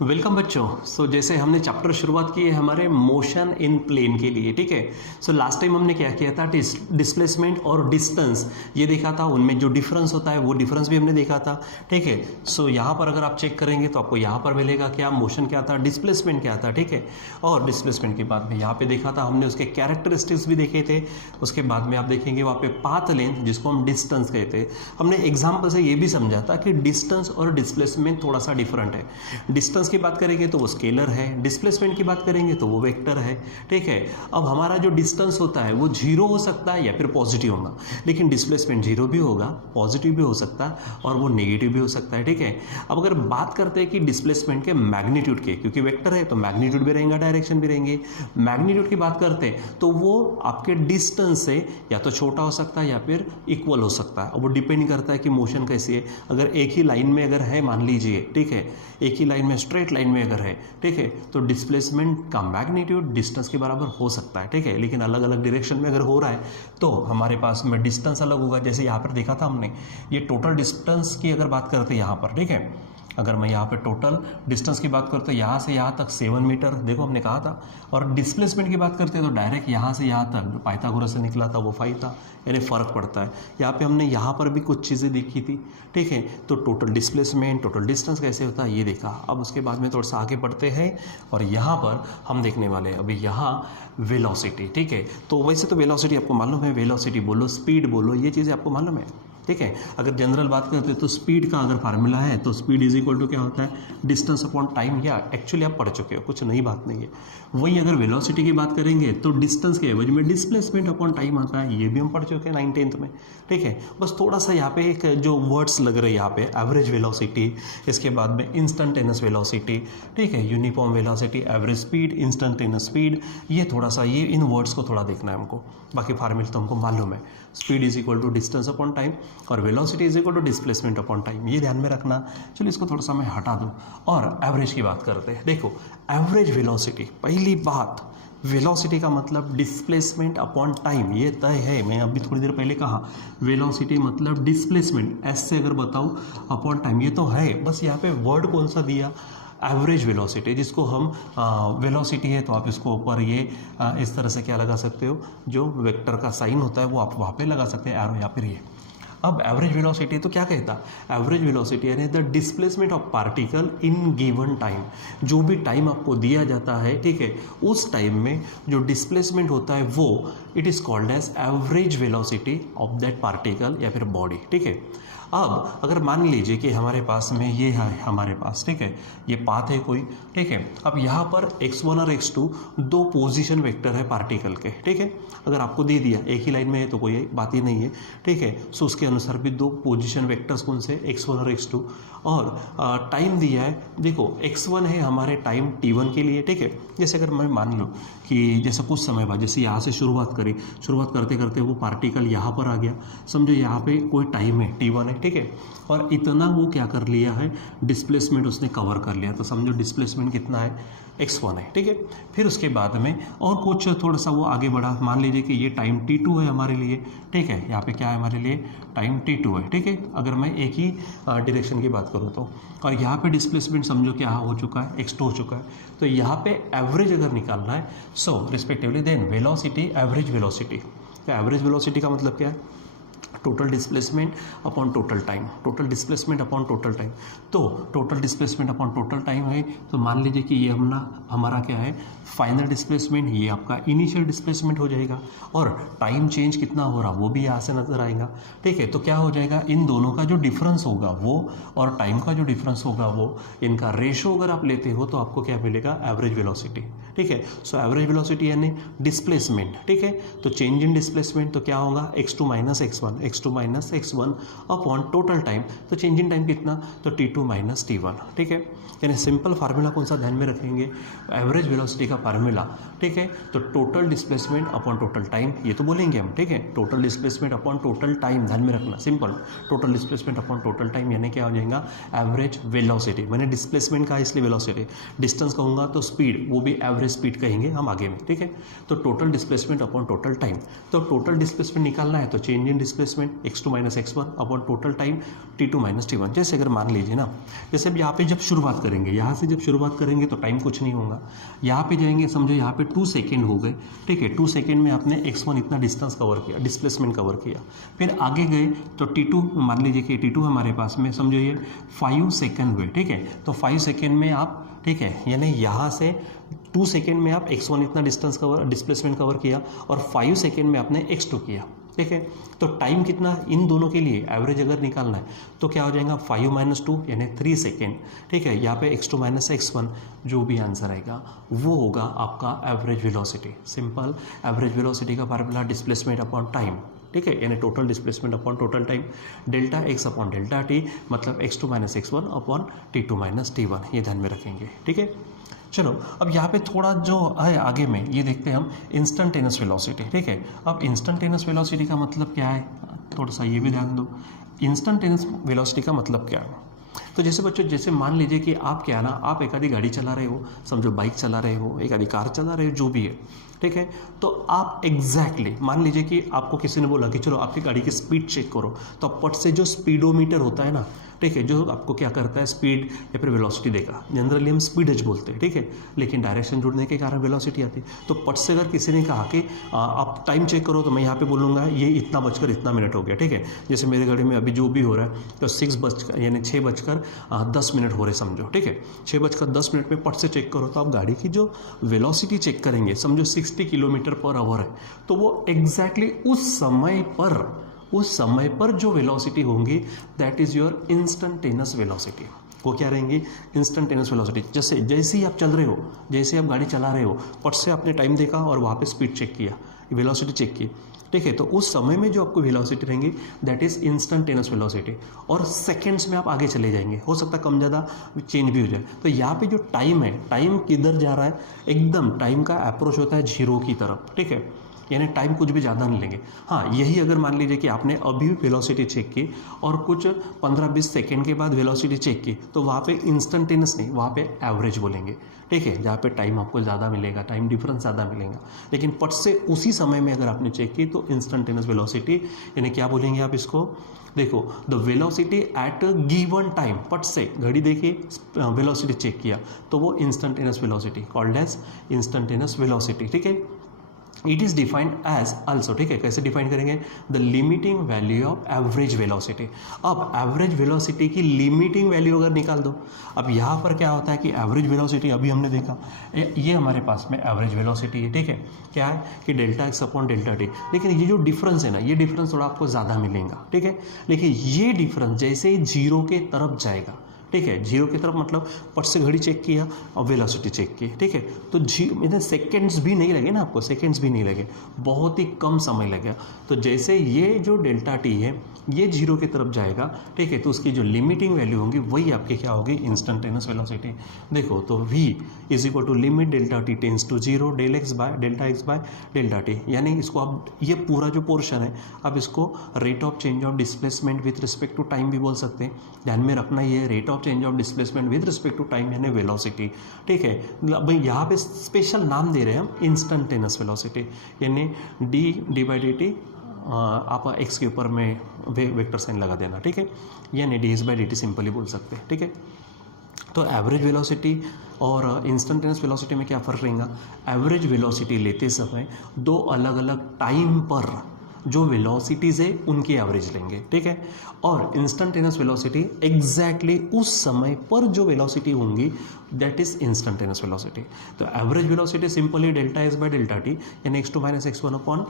Welcome बच्चों। जैसे हमने चैप्टर शुरुआत की है हमारे मोशन इन प्लेन के लिए, ठीक है। लास्ट टाइम हमने क्या किया था, डिस्प्लेसमेंट और डिस्टेंस ये देखा था, उनमें जो डिफरेंस होता है वो डिफरेंस भी हमने देखा था, ठीक है। यहाँ पर अगर आप चेक करेंगे तो आपको यहाँ पर मिलेगा क्या, मोशन क्या था, डिस्प्लेसमेंट क्या था, ठीक है। और डिस्प्लेसमेंट के बाद में यहाँ पे देखा था हमने, उसके कैरेक्टरिस्टिक्स भी देखे थे। उसके बाद में आप देखेंगे वहाँ पे पाथ लेंथ जिसको हम डिस्टेंस कहते हैं, हमने एग्जाम्पल से ये भी समझा था कि डिस्टेंस और डिस्प्लेसमेंट थोड़ा सा डिफरेंट है। डिस्टेंस की बात करेंगे तो वो स्केलर है, डिस्प्लेसमेंट की बात करेंगे तो वो वेक्टर है, ठीक है। अब हमारा जो डिस्टेंस होता है वो जीरो हो सकता है या फिर पॉजिटिव होगा, लेकिन डिस्प्लेसमेंट जीरो भी होगा, पॉजिटिव भी हो सकता है और वो नेगेटिव भी हो सकता है, ठीक है। अब अगर बात करते हैं कि डिस्प्लेसमेंट के मैग्नीट्यूड के, क्योंकि वेक्टर है तो मैग्नीट्यूड भी रहेगा, डायरेक्शन भी रहेंगे। मैग्नीट्यूड की बात करते हैं तो वो आपके डिस्टेंस से या तो छोटा हो सकता है या फिर इक्वल हो सकता है, और वो डिपेंड करता है कि मोशन कैसी है। अगर एक ही लाइन में अगर है, मान लीजिए, ठीक है, एक ही लाइन में, स्ट्रेट लाइन में अगर है, ठीक है, तो डिस्प्लेसमेंट का मैग्नीट्यूड डिस्टेंस के बराबर हो सकता है, ठीक है। लेकिन अलग अलग डायरेक्शन में अगर हो रहा है तो हमारे पास में डिस्टेंस अलग होगा। जैसे यहाँ पर देखा था हमने, ये टोटल डिस्टेंस की अगर बात करते हैं यहाँ पर, ठीक है, अगर मैं यहाँ पे टोटल डिस्टेंस की बात करता हूँ यहाँ से यहाँ तक 7 मीटर, देखो हमने कहा था। और डिस्प्लेसमेंट की बात करते हैं तो डायरेक्ट यहाँ से यहाँ तक जो पाइथागोरस से निकला था वो 5 था, यानी फ़र्क पड़ता है। यहाँ पे हमने यहाँ पर भी कुछ चीज़ें देखी थी, ठीक है। तो टोटल डिस्प्लेसमेंट, टोटल डिस्टेंस कैसे होता है ये देखा। अब उसके बाद में थोड़ा सा आगे बढ़ते हैं और यहाँ पर हम देखने वाले हैं अभी यहाँ वेलोसिटी, ठीक है। तो वैसे तो वेलोसिटी आपको मालूम है, वेलोसिटी बोलो, स्पीड बोलो, ये चीज़ें आपको मालूम है, ठीक है। अगर जनरल बात करते हैं तो स्पीड का अगर फार्मूला है तो स्पीड इज इक्वल टू क्या होता है, डिस्टेंस अपॉन टाइम। या एक्चुअली आप पढ़ चुके हो, कुछ नई बात नहीं है। वही अगर वेलोसिटी की बात करेंगे तो डिस्टेंस के एवज में डिस्प्लेसमेंट अपॉन टाइम आता है, ये भी हम पढ़ चुके हैं 9th में, ठीक है। बस थोड़ा सा यहाँ पे एक जो वर्ड्स लग रहे हैं यहाँ पे, एवरेज वेलोसिटी, इसके बाद में इंस्टेंटेनियस वेलोसिटी, ठीक है, uniform velocity, average speed, instantaneous speed, ये थोड़ा सा ये इन वर्ड्स को थोड़ा देखना है हमको। बाकी फार्मूला तो हमको मालूम है, speed is equal to distance upon time और velocity is equal to displacement upon time, ये ध्यान में रखना। चलो इसको थोड़ा सा मैं हटा दूँ और एवरेज की बात करते हैं। देखो एवरेज वेलोसिटी, पहली बात, वेलोसिटी का मतलब डिस्प्लेसमेंट अपॉन टाइम, ये तय है। मैं अभी थोड़ी देर पहले कहा वेलोसिटी मतलब डिस्प्लेसमेंट, एस से अगर बताऊँ अपॉन टाइम, ये तो है। बस यहाँ पे वर्ड कौन सा दिया, एवरेज वेलोसिटी, जिसको हम वेलोसिटी है तो आप इसको ऊपर ये इस तरह से क्या लगा सकते हो, जो वेक्टर का साइन होता है वो आप वहाँ पे लगा सकते हैं, एरो या फिर ये। अब एवरेज वेलोसिटी तो क्या कहता, एवरेज वेलोसिटी यानी the displacement of particle in given time, जो भी टाइम आपको दिया जाता है, ठीक है, उस टाइम में जो डिस्प्लेसमेंट होता है वो it is called as average velocity of that particle या फिर बॉडी, ठीक है। अब अगर मान लीजिए कि हमारे पास में ये है, हमारे पास, ठीक है, ये पाथ है कोई, ठीक है। अब यहाँ पर x1 और x2 दो पोजीशन वेक्टर है पार्टिकल के, ठीक है। अगर आपको दे दिया एक ही लाइन में है तो कोई बात ही नहीं है, ठीक है। सो उसके अनुसार भी दो पोजीशन वेक्टर्स कौन से, x1 और x2, और टाइम दिया है। देखो x1 है हमारे टाइम t1 के लिए, ठीक है। जैसे अगर मैं मान लूँ कि जैसे कुछ समय बाद, जैसे यहाँ से शुरुआत करी, शुरुआत करते करते वो पार्टिकल यहाँ पर आ गया, समझो यहाँ पे कोई टाइम है t1 है, ठीक है, और इतना वो क्या कर लिया है, डिस्प्लेसमेंट उसने कवर कर लिया, तो समझो डिस्प्लेसमेंट कितना है, x1 है, ठीक है। फिर उसके बाद में और कुछ थोड़ा सा वो आगे बढ़ा, मान लीजिए कि ये टाइम t2 है हमारे लिए, ठीक है। यहाँ पे क्या है हमारे लिए, टाइम t2 है, ठीक है, अगर मैं एक ही डायरेक्शन की बात करूँ तो। और यहाँ पे डिस्प्लेसमेंट समझो क्या हो चुका है, x2 हो चुका है। तो यहाँ पे एवरेज अगर निकालना है, so respectively then velocity, average velocity. तो एवरेज वेलोसिटी का मतलब क्या है, total displacement upon total time, total displacement upon total time. तो total displacement upon total time है, तो मान लीजिए कि ये हमारा क्या है, फाइनल डिस्प्लेसमेंट, ये आपका इनिशियल डिस्प्लेसमेंट हो जाएगा, और टाइम चेंज कितना हो रहा वो भी यहाँ से नजर आएगा, ठीक है। तो क्या हो जाएगा, इन दोनों का जो डिफरेंस होगा वो और टाइम का जो डिफरेंस होगा वो, इनका रेशो अगर आप लेते हो तो आपको क्या मिलेगा, एवरेज वेलोसिटी, ठीक है। सो एवरेज वेलोसिटी यानी डिस्प्लेसमेंट, ठीक है। तो चेंज इन डिस्प्लेसमेंट तो क्या होगा, x2 minus x1 upon total time, तो चेंज इन टाइम कितना, तो t2 माइनस t1, ठीक है। यानी सिंपल फार्मूला कौन सा ध्यान में रखेंगे, एवरेज वेलोसिटी का फार्मूला, ठीक है। तो total displacement upon total time, ये तो बोलेंगे हम, ठीक है। Total displacement upon total time, ध्यान में रखना, simple, total displacement upon total time यानी क्या हो जाएगा, एवरेज वेलोसिटी। मैंने डिस्प्लेसमेंट कहा इसलिए वेलोसिटी, डिस्टेंस कहूँगा तो स्पीड, वो भी एवरेज स्पीड कहेंगे हम आगे में, ठीक है। तो total displacement upon total time, तो टोटल डिस्प्लेसमेंट निकालना है तो change in displacement displacement x2 minus x1 upon total time t2 minus t1। जैसे अगर मान लीजिए ना, जैसे अब यहाँ पे जब शुरुआत करेंगे, यहाँ से जब शुरुआत करेंगे तो टाइम कुछ नहीं होगा, यहाँ पे जाएंगे, समझो यहाँ पे 2 सेकेंड हो गए, ठीक है। 2 सेकेंड में आपने x1 इतना डिस्टेंस कवर किया, डिस्प्लेसमेंट कवर किया, फिर आगे गए तो t2 मान लीजिए कि t2 हमारे पास में समझो ये 5 सेकेंड हुए, ठीक है। तो 5 सेकेंड में आप, ठीक है, यानी यहाँ से 2 सेकेंड में आप x1 इतना डिस्टेंस कवर, डिस्प्लेसमेंट कवर किया और 5 सेकेंड में आपने x2 किया, ठीक है। तो टाइम कितना इन दोनों के लिए एवरेज अगर निकालना है तो क्या हो जाएगा 5 माइनस 2 यानी 3 सेकेंड, ठीक है। यहाँ पे x2 माइनस x1 जो भी आंसर आएगा वो होगा आपका average velocity. Simple, average velocity का फार्मूला डिस्प्लेसमेंट अपॉन टाइम, ठीक है, यानी total displacement upon total time, delta x upon delta t, मतलब x2 minus x1 upon t2 minus t1, ये ध्यान में रखेंगे, ठीक है। चलो अब यहाँ पे थोड़ा जो है आगे में ये देखते हैं हम इंस्टेंटेनियस वेलोसिटी, ठीक है। अब इंस्टेंटेनियस वेलोसिटी का मतलब क्या है, थोड़ा सा ये भी ध्यान दो। इंस्टेंटेनियस वेलोसिटी का मतलब क्या है, तो जैसे बच्चों, जैसे मान लीजिए कि आप क्या ना, आप एक आधी गाड़ी चला रहे हो, समझो बाइक चला रहे हो, एक आधी कार चला रहे हो, जो भी है, ठीक है। तो आप एग्जैक्टली मान लीजिए कि आपको किसी ने बोला कि चलो आपकी गाड़ी की स्पीड चेक करो, तो पट से जो स्पीडोमीटर होता है ना, ठीक है, जो आपको क्या करता है, स्पीड या फिर वेलोसिटी देगा। जनरली हम स्पीडेज बोलते हैं, ठीक है, लेकिन डायरेक्शन जुड़ने के कारण वेलोसिटी आती है। तो पट से अगर किसी ने कहा कि आप टाइम चेक करो, तो मैं यहाँ पे बोलूँगा ये इतना बजकर इतना मिनट हो गया, ठीक है। जैसे मेरी गाड़ी में अभी जो भी हो रहा है तो 6 बजकर यानी 6 बजकर 10 मिनट हो रहे समझो, ठीक है। 6 बजकर 10 मिनट में पट से चेक करो, तो आप गाड़ी की जो वेलोसिटी चेक करेंगे, समझो 60 किलोमीटर पर आवर है, तो वो एग्जैक्टली उस समय पर जो वेलोसिटी होंगी that is your instantaneous velocity. वो क्या रहेंगी, इंस्टेंटेनियस वेलोसिटी। जैसे ही आप चल रहे हो, जैसे आप गाड़ी चला रहे हो, पट से आपने टाइम देखा और वहाँ पे स्पीड चेक किया, वेलोसिटी चेक की, ठीक है, तो उस समय में जो आपको वेलोसिटी रहेंगी दैट इज इंस्टेंटेनियस वेलोसिटी। और सेकेंड्स में आप आगे चले जाएंगे, हो सकता है कम ज़्यादा चेंज भी हो जाए। तो यहाँ पे जो टाइम है, टाइम किधर जा रहा है, एकदम टाइम का अप्रोच होता है 0 की तरफ, ठीक है, यानी टाइम कुछ भी ज़्यादा नहीं लेंगे। हाँ, यही अगर मान लीजिए कि आपने अभी वेलोसिटी चेक की और कुछ 15-20 सेकेंड के बाद वेलोसिटी चेक की, तो वहाँ पे इंस्टेंटेनियस नहीं, वहाँ पे एवरेज बोलेंगे, ठीक है, जहाँ पे टाइम आपको ज़्यादा मिलेगा, टाइम डिफरेंस ज़्यादा मिलेगा। लेकिन पट से उसी समय में अगर आपने चेक की तो इंस्टेंटेनियस वेलोसिटी, यानी क्या बोलेंगे आप इसको, देखो the velocity at given time, पट से घड़ी देखिए, वेलोसिटी चेक किया, तो वो instantaneous velocity called as instantaneous velocity, ठीक है। It is defined as also, ठीक है, कैसे डिफाइन करेंगे, the limiting value of average velocity. अब एवरेज वेलोसिटी की लिमिटिंग वैल्यू अगर निकाल दो, अब यहाँ पर क्या होता है कि एवरेज वेलोसिटी अभी हमने देखा, ये हमारे पास में एवरेज वेलोसिटी है, ठीक है, क्या है कि delta x upon delta T. लेकिन ये जो डिफरेंस है ना, ये डिफरेंस थोड़ा आपको ज़्यादा मिलेगा, ठीक है। लेकिन ये डिफरेंस जैसे ही 0 के तरफ जाएगा, ठीक है, 0 की तरफ मतलब पट से घड़ी चेक किया और वेलोसिटी चेक की, ठीक है, तो इधर सेकेंड्स भी नहीं लगे ना आपको, सेकेंड्स भी नहीं लगे, बहुत ही कम समय लगेगा। तो जैसे ये जो डेल्टा टी है ये 0 की तरफ जाएगा, ठीक है, तो उसकी जो लिमिटिंग वैल्यू होंगी वही आपकी क्या होगी, इंस्टेंटेनियस वेलोसिटी। देखो तो v is equal to limit delta T tends to 0 del x by delta t, यानी इसको आप ये पूरा जो पोर्शन है आप इसको rate of change of displacement with respect to time भी बोल सकते हैं। ध्यान में रखना ये rate of change of displacement with respect to time यानी वेलोसिटी, ठीक है। भाई यहाँ पे स्पेशल नाम दे रहे हैं हम इंस्टेंटेनियस वेलोसिटी, यानी डी बाई डी टी, आप एक्स के ऊपर में वेक्टर साइन लगा देना, ठीक है, यानी D S by D T simply बोल सकते हैं, ठीक है। तो एवरेज वेलोसिटी और इंस्टेंटेनियस वेलोसिटी में क्या फ़र्क रहेगा, एवरेज वेलोसिटी लेते समय 2 अलग अलग टाइम पर जो वेलोसिटीज़ है उनकी एवरेज लेंगे, ठीक है। और इंस्टेंटेनियस वेलोसिटी एग्जैक्टली उस समय पर जो वेलोसिटी होंगी दैट इज इंस्टेंटेनियस वेलोसिटी। तो average velocity simply delta s by delta t, यानी x2 minus x1 upon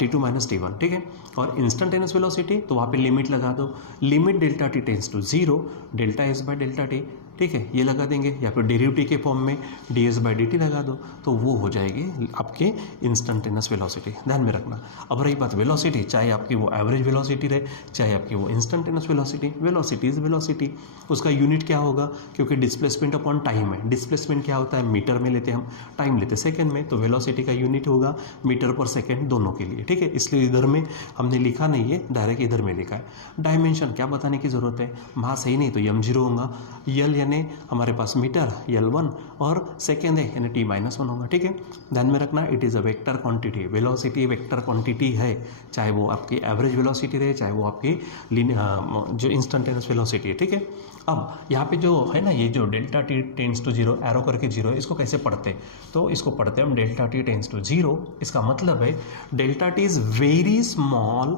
t2 minus t1, ठीक है। और इंस्टेंटेनियस वेलोसिटी तो वहाँ पे लिमिट लगा दो, limit delta T tends to 0 delta s by delta T, ठीक है, ये लगा देंगे, या फिर डेरिवेटिव के फॉर्म में D S by D T लगा दो, तो वो हो जाएगी आपके इंस्टेंटेनियस वेलोसिटी। ध्यान में रखना। अब रही बात वेलोसिटी, चाहे आपकी वो एवरेज वेलोसिटी रहे, चाहे आपकी वो instantaneous velocity, velocity is velocity, उसका यूनिट क्या होगा, क्योंकि डिस्प्लेसमेंट अपॉन टाइम है, डिस्प्लेसमेंट क्या होता है मीटर में लेते हैं हम, टाइम लेते सेकेंड में, तो वेलोसिटी का यूनिट होगा मीटर पर सेकेंड दोनों के लिए, ठीक है। इसलिए इधर में हमने लिखा नहीं है, डायरेक्ट इधर में लिखा है। डायमेंशन क्या बताने की जरूरत है, मास है ही नहीं तो m0 होगा, यल यानी यानी हमारे पास मीटर L1 और सेकेंड है यानी t-1 होगा, ठीक है। ध्यान में रखना it is a vector quantity, velocity vector quantity है, चाहे वो आपकी एवरेज वेलोसिटी रहे, चाहे वो आपकी जो इंस्टेंटेनियस वेलोसिटी है, ठीक है। अब यहाँ पे जो है ना, ये जो delta T tends to zero, arrow करके जीरो है, इसको कैसे पढ़ते हैं? तो इसको पढ़ते हैं हम delta T tends to zero. इसका मतलब है delta T is very small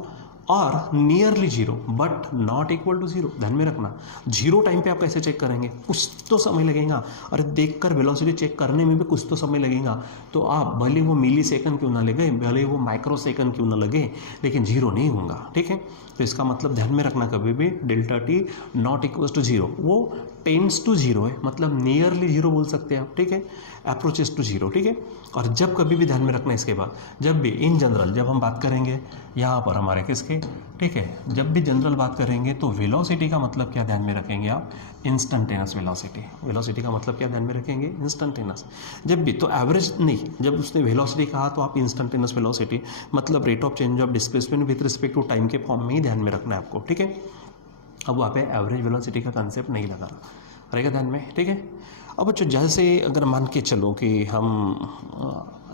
और nearly zero but not equal to zero. ध्यान में रखना, जीरो टाइम पे आप कैसे चेक करेंगे? कुछ तो समय लगेगा, और देखकर वेलोसिटी चेक करने में भी कुछ तो समय लगेगा। तो आप भले वो मिली सेकंड क्यों ना लगे, भले वो माइक्रो सेकंड क्यों ना लगे, लेकिन जीरो नहीं होगा, ठीक है। तो इसका मतलब ध्यान में रखना कभी भी delta t not equal to zero, वो टेंस टू जीरो है, मतलब नियरली जीरो बोल सकते हैं आप, ठीक है, अप्रोचेस टू जीरो, ठीक है। और जब कभी भी ध्यान में रखना इसके बाद, जब भी इन जनरल जब हम बात करेंगे यहाँ पर हमारे किसके, ठीक है, जब भी जनरल बात करेंगे तो वेलोसिटी का मतलब क्या ध्यान में रखेंगे आप? Instantaneous velocity. वेलोसिटी का मतलब क्या ध्यान में रखेंगे? इंस्टेंटेनियस। जब भी तो एवरेज नहीं, जब उसने वेलोसिटी कहा तो आप इंस्टेंटेनियस वेलोसिटी मतलब rate of change of displacement with respect to time के फॉर्म में ही ध्यान में रखना है आपको, ठीक है। अब वहाँ पे एवरेज वेलोसिटी का कंसेप्ट नहीं लगा रहेगा ध्यान में, ठीक है। अब बच्चों जैसे अगर मान के चलो कि हम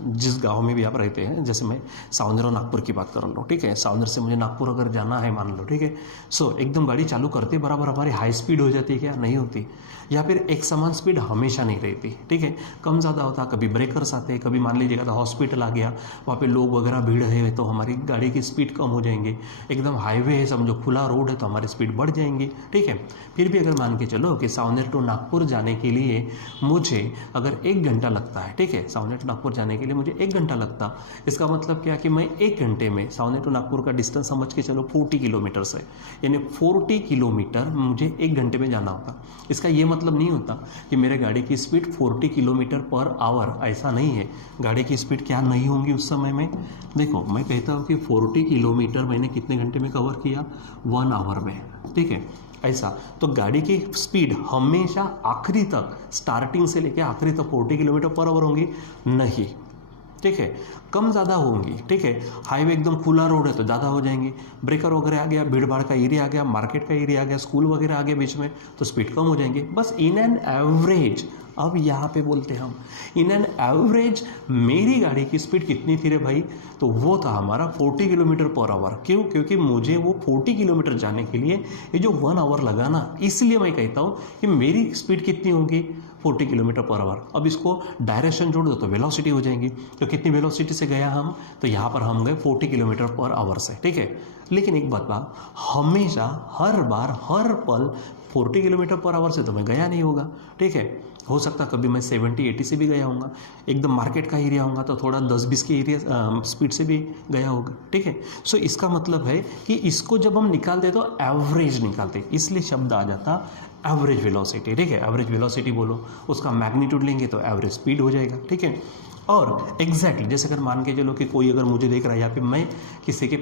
जिस गांव में भी आप रहते हैं, जैसे मैं सावनेर और नागपुर की बात कर लो, ठीक है, सावनेर से मुझे नागपुर अगर जाना है मान लो, ठीक है, सो एकदम गाड़ी चालू करते बराबर हमारी हाई स्पीड हो जाती है क्या? नहीं होती, या फिर एक समान स्पीड हमेशा नहीं रहती, ठीक है, कम ज़्यादा होता, कभी ब्रेकर्स आते हैं, कभी मान लीजिएगा तो हॉस्पिटल आ गया, वहाँ पे लोग वगैरह भीड़ है तो हमारी गाड़ी की स्पीड कम हो जाएंगी, एकदम हाईवे है समझो, खुला रोड है तो हमारी स्पीड बढ़ जाएंगी, ठीक है। फिर भी अगर मान के चलो कि सावनेर टू नागपुर जाने के लिए मुझे अगर 1 घंटा लगता है, ठीक है, सावनेर टू नागपुर जाने के लिए मुझे 1 घंटा लगता, इसका मतलब क्या कि मैं 1 घंटे में सावनेर टू नागपुर का डिस्टेंस समझ के चलो 40 किलोमीटर है, यानी 40 किलोमीटर मुझे 1 घंटे में जाना होता। इसका ये मतलब नहीं होता कि मेरे गाड़ी की स्पीड 40 किलोमीटर पर आवर, ऐसा नहीं है। गाड़ी की स्पीड क्या नहीं होंगी उस समय में? देखो मैं कहता हूँ कि 40 किलोमीटर मैंने कितने घंटे में कवर किया? 1 आवर में, ठीक है, ऐसा। तो गाड़ी की स्पीड हमेशा आखिरी तक, स्टार्टिंग से लेकर आखिरी तक 40 किलोमीटर पर आवर होंगी नहीं, ठीक है, कम ज़्यादा होंगी, ठीक है। हाईवे एकदम खुला रोड है तो ज़्यादा हो जाएंगी, ब्रेकर वगैरह आ गया, भीड़ भाड़ का एरिया आ गया, मार्केट का एरिया आ गया, स्कूल वगैरह आ गया बीच में, तो स्पीड कम हो जाएंगे, बस इन एन एवरेज। अब यहाँ पे बोलते हैं हम इन एन एवरेज मेरी गाड़ी की स्पीड कितनी थी रे भाई? तो वो था हमारा 40 किलोमीटर पर आवर। क्यों? क्योंकि मुझे वो 40 किलोमीटर जाने के लिए ये जो 1 आवर लगा ना, इसलिए मैं कहता हूँ कि मेरी स्पीड कितनी होगी? 40 किलोमीटर पर आवर। अब इसको डायरेक्शन जोड़ दो तो वेलोसिटी हो जाएंगी, तो कितनी वेलोसिटी से गया हम? तो यहाँ पर हम गए 40 किलोमीटर पर आवर से, ठीक है। लेकिन एक बात, हमेशा हर बार हर पल 40 किलोमीटर पर आवर से तो मैं गया नहीं होगा, ठीक है। हो सकता कभी मैं 70-80 से भी गया होऊंगा, एकदम मार्केट का एरिया होगा तो थोड़ा 10-20 के एरिया स्पीड से भी गया होगा, ठीक है। सो इसका मतलब है कि इसको जब हम निकालते तो एवरेज निकालते, इसलिए शब्द आ जाता एवरेज वेलोसिटी, ठीक है। एवरेज वेलोसिटी बोलो, उसका मैग्नीट्यूड लेंगे तो एवरेज स्पीड हो जाएगा, ठीक है। और एग्जैक्टली जैसे अगर मान के चलो कि कोई अगर मुझे देख रहा है, यहाँ पे मैं किसी के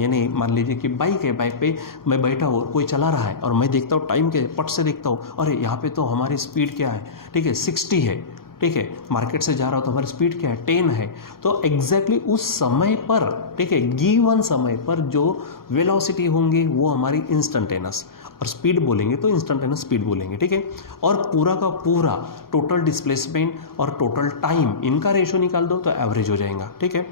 यानी मान लीजिए कि बाइक है, बाइक पे मैं बैठा हूँ, कोई चला रहा है और मैं देखता हूँ टाइम के पट से देखता हूँ, अरे यहाँ पे तो हमारी स्पीड क्या है, ठीक है, 60 है, ठीक है, मार्केट से जा रहा हो तो हमारी स्पीड क्या है? 10 है। तो एग्जैक्टली उस समय पर, ठीक है, गिवन समय पर जो वेलोसिटी होंगी वो हमारी इंस्टेंटेनियस, और स्पीड बोलेंगे तो इंस्टेंटेनियस स्पीड बोलेंगे, ठीक है। और पूरा का पूरा टोटल डिस्प्लेसमेंट और टोटल टाइम, इनका रेशो निकाल दो तो एवरेज हो जाएगा, ठीक है।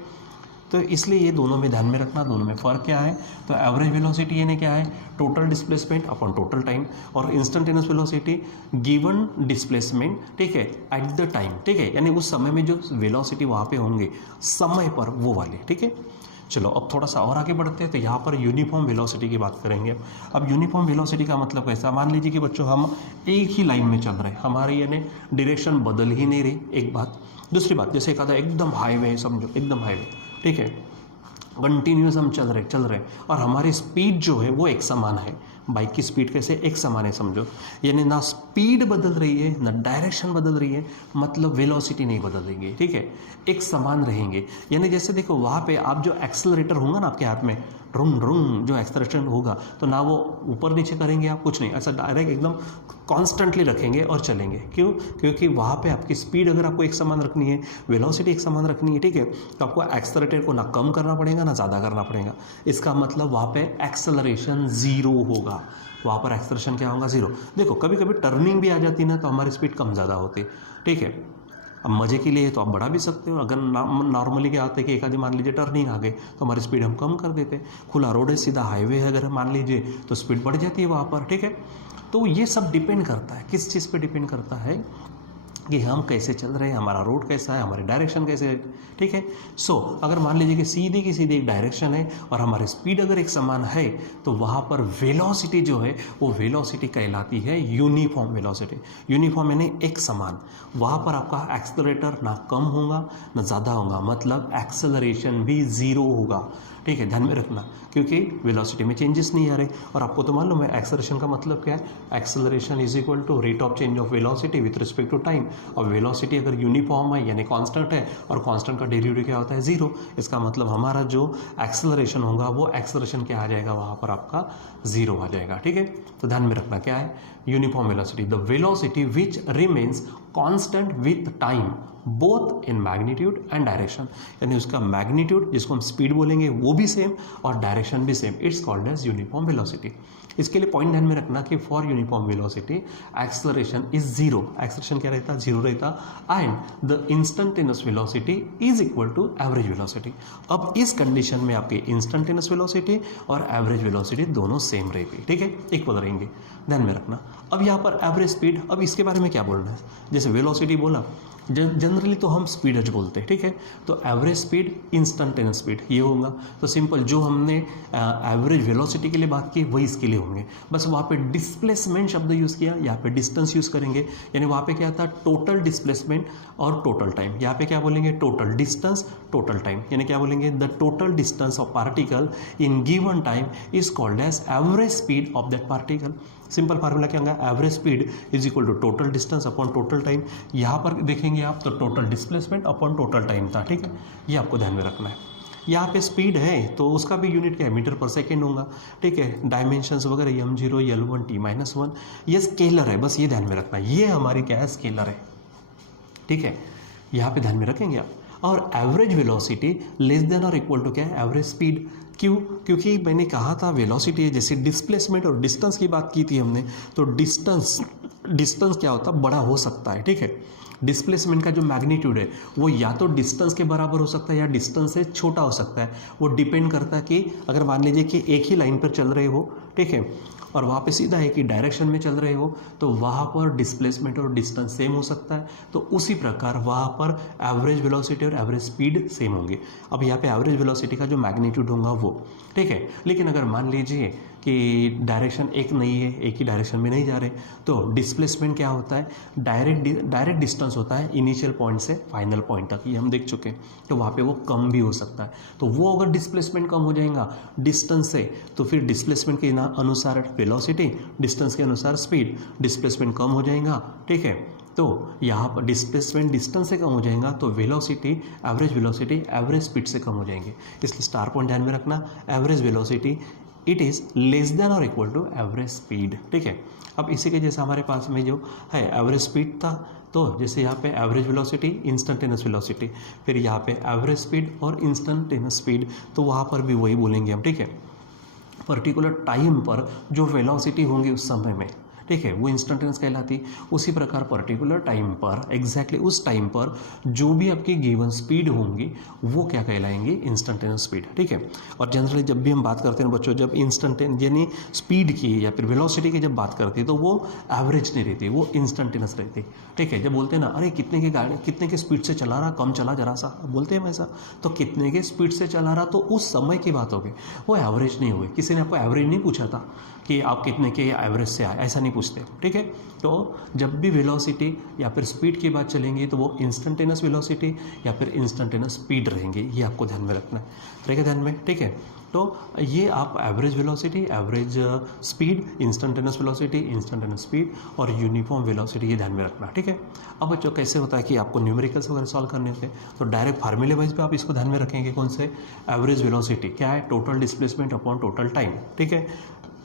तो इसलिए ये दोनों में ध्यान में रखना, दोनों में फ़र्क क्या है? तो एवरेज वेलोसिटी यानी क्या है? Total displacement upon total time, और इंस्टेंटेनियस वेलोसिटी गिवन डिस्प्लेसमेंट, ठीक है, एट द टाइम, ठीक है, यानी उस समय में जो वेलोसिटी वहाँ पे होंगे समय पर वो वाले, ठीक है। चलो अब थोड़ा सा और आगे बढ़ते हैं, तो यहाँ पर यूनिफॉर्म वेलोसिटी की बात करेंगे। अब यूनिफॉर्म वेलोसिटी का मतलब कैसा? मान लीजिए कि बच्चों हम एक ही लाइन में चल रहे हैं, हमारी यानी डायरेक्शन बदल ही नहीं रही, एक बात। दूसरी बात, जैसे कहा था एकदम हाईवे है, समझो एकदम हाईवे, ठीक है, कंटिन्यूस हम चल रहे और हमारी स्पीड जो है वो एक समान है। बाइक की स्पीड कैसे? एक समान है समझो, यानी ना स्पीड बदल रही है ना डायरेक्शन बदल रही है, मतलब वेलोसिटी नहीं बदलेंगे, ठीक है, एक समान रहेंगे। यानी जैसे देखो वहाँ पे आप जो एक्सेलरेटर होगा ना आपके हाथ में, रुम रुम जो एक्सेलरेशन होगा, तो ना वो ऊपर नीचे करेंगे आप, कुछ नहीं, ऐसा डायरेक्ट एकदम कॉन्स्टेंटली रखेंगे और चलेंगे। क्यों? क्योंकि वहाँ पे आपकी स्पीड अगर आपको एक समान रखनी है, वेलोसिटी एक समान रखनी है, ठीक है, तो आपको एक्सेलरेटर को ना कम करना पड़ेगा ना ज़्यादा करना पड़ेगा। इसका मतलब वहाँ पे एक्सेलरेशन ज़ीरो होगा, वहाँ पर एक्सेलरेशन क्या होगा, 0। देखो कभी कभी टर्निंग भी आ जाती है ना, तो हमारी स्पीड कम ज़्यादा होती है, ठीक है। अब मज़े के लिए तो आप बढ़ा भी सकते हो, अगर नॉर्मली क्या होता है कि एक आधी मान लीजिए टर्निंग आ गई तो हमारी स्पीड हम कम कर देते हैं। खुला रोड है, सीधा हाईवे है अगर मान लीजिए, तो स्पीड बढ़ जाती है वहाँ पर, ठीक है। तो ये सब डिपेंड करता है, किस चीज़ पे डिपेंड करता है कि हम कैसे चल रहे हैं, हमारा रोड कैसा है, हमारी डायरेक्शन कैसे है, ठीक है। सो अगर मान लीजिए कि सीधी की सीधी एक डायरेक्शन है और हमारी स्पीड अगर एक समान है, तो वहाँ पर वेलोसिटी जो है वो वेलोसिटी कहलाती है यूनिफॉर्म वेलोसिटी। यूनिफॉर्म यानी एक समान, वहाँ पर आपका एक्सेलरेटर ना कम होगा ना ज़्यादा होगा, मतलब एक्सेलरेशन भी 0 होगा, ठीक है। ध्यान में रखना, क्योंकि वेलोसिटी में चेंजेस नहीं आ रहे। और आपको तो मालूम है एक्सेलरेशन का मतलब क्या है, acceleration is equal to rate of change of velocity with respect to time. और वेलोसिटी अगर यूनिफॉर्म है यानी कांस्टेंट है, और कांस्टेंट का डेरिवेटिव क्या होता है, 0। इसका मतलब हमारा जो एक्सेलरेशन होगा वो एक्सेलरेशन क्या आ जाएगा, वहाँ पर आपका 0 आ जाएगा, ठीक है। तो ध्यान में रखना क्या है, uniform velocity, the velocity which remains constant with time both in magnitude and direction, यानी उसका मैग्नीट्यूड जिसको हम स्पीड बोलेंगे वो भी सेम और डायरेक्शन भी same, it's called as uniform velocity. इसके लिए पॉइंट ध्यान में रखना कि for uniform velocity acceleration is 0, acceleration क्या रहता है, 0 रहता, and the instantaneous velocity is equal to average velocity. अब इस कंडीशन में आपकी इंस्टेंटेनियस वेलोसिटी और एवरेज वेलोसिटी दोनों सेम रहेगी, ठीक है, इक्वल रहेंगे, ध्यान में रखना। अब यहाँ पर एवरेज स्पीड, अब इसके बारे में क्या बोलना है, जैसे वेलोसिटी बोला, जनरली तो हम स्पीड एज बोलते हैं, ठीक है। तो एवरेज स्पीड, इंस्टेंटेनियस स्पीड ये होगा। तो सिंपल जो हमने एवरेज वेलोसिटी के लिए बात की वही इसके लिए होंगे, बस वहाँ पे डिस्प्लेसमेंट शब्द यूज़ किया, यहाँ पे डिस्टेंस यूज़ करेंगे, यानी वहाँ पे क्या था, टोटल डिस्प्लेसमेंट और टोटल टाइम। यहाँ पे क्या बोलेंगे, टोटल डिस्टेंस टोटल टाइम, यानी क्या बोलेंगे, the total distance of particle in given time is called as average speed of that particle. Simple formula क्या होगा, average speed is equal to total distance upon total time. यहाँ पर देखेंगे आप तो total displacement upon total time था, ठीक है, ये आपको ध्यान में रखना है। यहाँ पे स्पीड है तो उसका भी यूनिट क्या है, मीटर पर सेकेंड होगा, ठीक है। डायमेंशंस वगैरह m0 l1 t-1 ये स्केलर है, बस ये ध्यान में रखना, ये हमारी क्या है, स्केलर है, ठीक है, यहाँ पे ध्यान में रखेंगे आप। और एवरेज वेलोसिटी लेस देन और इक्वल टू क्या है, एवरेज स्पीड। क्यों, क्योंकि मैंने कहा था वेलोसिटी है, जैसे डिस्प्लेसमेंट और डिस्टेंस की बात की थी हमने, तो डिस्टेंस क्या होता है, बड़ा हो सकता है, ठीक है। डिस्प्लेसमेंट का जो मैग्नीट्यूड है वो या तो डिस्टेंस के बराबर हो सकता है या डिस्टेंस से छोटा हो सकता है, वो डिपेंड करता है कि अगर मान लीजिए कि एक ही लाइन पर चल रहे हो, ठीक है, और वहाँ पे सीधा एक ही डायरेक्शन में चल रहे हो, तो वहाँ पर डिस्प्लेसमेंट और डिस्टेंस सेम हो सकता है। तो उसी प्रकार वहाँ पर एवरेज वेलोसिटी और एवरेज स्पीड सेम होंगे। अब यहाँ पे एवरेज वेलोसिटी का जो मैग्नीट्यूड होगा वो, ठीक है। लेकिन अगर मान लीजिए कि डायरेक्शन एक नहीं है, एक ही डायरेक्शन में नहीं जा रहे, तो डिस्प्लेसमेंट क्या होता है, डायरेक्ट डिस्टेंस होता है इनिशियल पॉइंट से फाइनल पॉइंट तक, ये हम देख चुके हैं। तो वहाँ पे वो कम भी हो सकता है, तो वो अगर डिस्प्लेसमेंट कम हो जाएगा डिस्टेंस से, तो फिर डिस्प्लेसमेंट के अनुसार वेलोसिटी, डिस्टेंस के अनुसार स्पीड, डिस्प्लेसमेंट कम हो जाएगा, ठीक है। तो यहाँ पर डिस्प्लेसमेंट डिस्टेंस से कम हो जाएगा, तो वेलोसिटी एवरेज स्पीड से कम हो जाएंगे। इसलिए स्टार पॉइंट ध्यान में रखना, average velocity it is less than और इक्वल टू एवरेज स्पीड, ठीक है। अब इसी के जैसे हमारे पास में जो है एवरेज स्पीड था, तो जैसे यहाँ पे एवरेज वेलोसिटी, इंस्टेंटेनियस वेलोसिटी, फिर यहाँ पे एवरेज स्पीड और इंस्टेंटेनियस स्पीड, तो वहाँ पर भी वही बोलेंगे हम, ठीक है। पर्टिकुलर टाइम पर जो वेलोसिटी होंगी उस समय में, ठीक है, वो इंस्टेंटेनियस कहलाती। उसी प्रकार पर्टिकुलर टाइम पर, एग्जैक्टली उस टाइम पर जो भी आपकी गिवन स्पीड होंगी वो क्या कहलाएंगी, इंस्टेंटेनियस स्पीड, ठीक है। और जनरली जब भी हम बात करते हैं बच्चों, जब इंस्टेंटेनियस यानी स्पीड की या फिर वेलोसिटी की जब बात करते हैं, तो वो एवरेज नहीं रहती, वो इंस्टेंटेनियस रहती, ठीक है। जब बोलते हैं ना, अरे कितने के स्पीड से चला रहा, कम चला जरा सा, बोलते हैं वैसा, तो कितने के स्पीड से चला रहा, तो उस समय की बात होगी, वो एवरेज नहीं होगी। किसी ने आपको एवरेज नहीं पूछा था कि आप कितने के एवरेज से आए, ऐसा नहीं पूछते, ठीक है। तो जब भी वेलोसिटी या फिर स्पीड की बात चलेंगी, तो वो इंस्टेंटेनियस वेलोसिटी या फिर इंस्टेंटेनियस स्पीड रहेंगे, ये आपको ध्यान में रखना है, रहेगा ध्यान में, ठीक है। तो ये आप average velocity, average speed, instantaneous velocity, instantaneous speed और यूनिफॉर्म वेलोसिटी, ये ध्यान में रखना, ठीक है। अब बच्चों कैसे होता है कि आपको न्यूमेरिकल्स वगैरह सॉल्व करने होते हैं, तो डायरेक्ट फार्मूले वाइज पे आप इसको ध्यान में रखेंगे, कौन से, एवरेज वेलोसिटी क्या है, total displacement upon total time, ठीक है।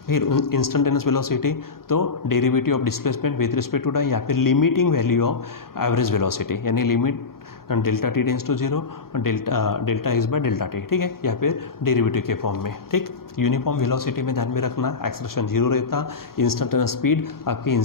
फिर इंस्टेंटेनियस वेलोसिटी तो derivative of displacement with respect to time, या फिर limiting value of average velocity, यानी limit delta T tends to zero, delta X by delta T, ठीक है, या फिर डेरिवेटिव के फॉर्म में, ठीक। यूनिफॉर्म वेलोसिटी में ध्यान में रखना, एक्सेलरेशन जीरो रहता, इंस्टेंटेनियस स्पीड आपकी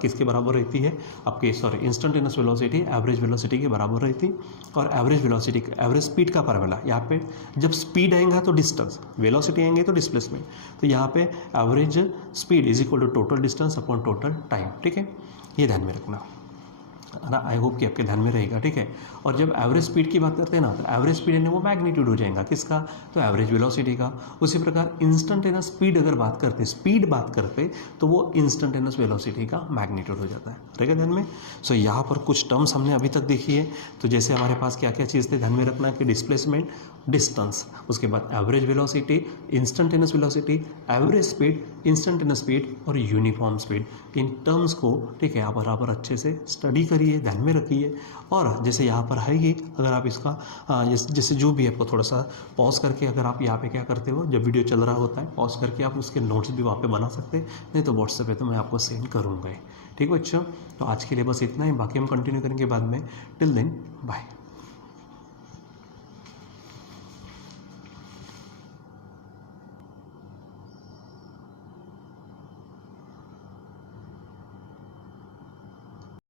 किसके बराबर रहती है, आपके इंस्टेंटेनियस वेलोसिटी एवरेज वेलोसिटी के बराबर रहती, और एवरेज वेलोसिटी एवरेज स्पीड का फार्मूला यहाँ पे जब स्पीड आएगा तो डिस्टेंस, वेलोसिटी आएंगे तो डिस्प्लेसमेंट, तो यहाँ पे average speed is equal to total distance upon total time, ठीक है, ये ध्यान में रखना ना। आई होप कि आपके ध्यान में रहेगा, ठीक है। और जब एवरेज स्पीड की बात करते हैं ना, तो एवरेज स्पीड यानी वो मैग्नीट्यूड हो जाएगा किसका, तो एवरेज वेलोसिटी का। उसी प्रकार इंस्टेंटेनियस स्पीड अगर बात करते तो वो इंस्टेंटेनियस वेलोसिटी का मैग्नीट्यूड हो जाता है, रहेगा ध्यान में। सो यहाँ पर कुछ टर्म्स हमने अभी तक देखी है, तो जैसे हमारे पास क्या क्या चीज़ थे, ध्यान में रखना कि डिस्प्लेसमेंट, डिस्टेंस, उसके बाद average velocity, instantaneous velocity, average speed, instantaneous speed और यूनिफॉर्म स्पीड, इन टर्म्स को, ठीक है, आप बराबर अच्छे से स्टडी करिए, ध्यान में रखिए। और जैसे यहाँ पर है ही, अगर आप इसका जैसे जो भी आपको थोड़ा सा पॉज करके, अगर आप यहाँ पे क्या करते हो, जब वीडियो चल रहा होता है पॉज करके आप उसके नोट्स भी वहाँ पे बना सकते हैं, नहीं तो व्हाट्सएप पे तो मैं आपको सेंड करूँगा ही, ठीक है बच्चों। तो आज के लिए बस इतना ही, बाकी हम कंटिन्यू करेंगे बाद में। Till then bye.